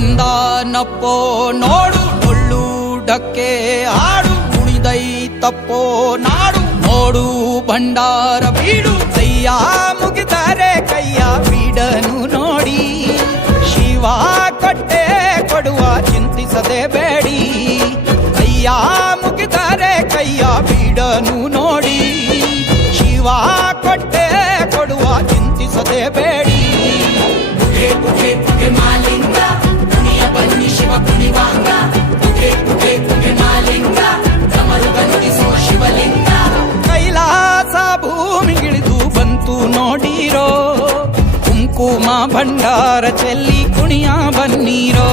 ಬಂದಾನಪ್ಪೋ ನೋಡು ಡೊಳ್ಳು ಡಕ್ಕೆ ಆಡು ಕುಣಿದೈತಪ್ಪೋ ನಾಡು ನೋಡು ಭಂಡಾರ ಬೀಡು ಕೈಯ ಮುಗಿದರೆ ಕೈಯ ಬೀಡನು ನೋಡಿ ಶಿವ ಕೊಟ್ಟೆ ಕೊಡುವ ಚಿಂತಿಸದೆ ಬೇಡಿ ಕೈಯ ಮುಗಿದರೆ ಕೈಯ ಬೀಡನು ನೋಡಿ ಶಿವ ಕೊಟ್ಟೆ ಕೊಡುವ ಚಿಂತಿಸದೆ ಬೇಡಿ ಪುಗೆ ಪುಗೆ ಪುಗೆ ಮಾಲಿಂಗ ಕುಣಿಯ ಬನ್ನಿ ಶಿವ ಕುಣಿವಾಂಗ ಪುಗೆ ಪುಗೆ ಪುಗೆ ಮಾಲಿಂಗ ಡಮರು ಬಂದಿಸೋ ಶಿವಲಿಂಗ ಕೈಲಾಸ ಭೂಮಿಗಿಳಿದು ಬಂತು ನೋಡಿರೋ ಕುಂಕುಮ ಭಂಡಾರ ಚೆಲ್ಲಿ ಕುಣಿಯ ಬನ್ನೀರೋ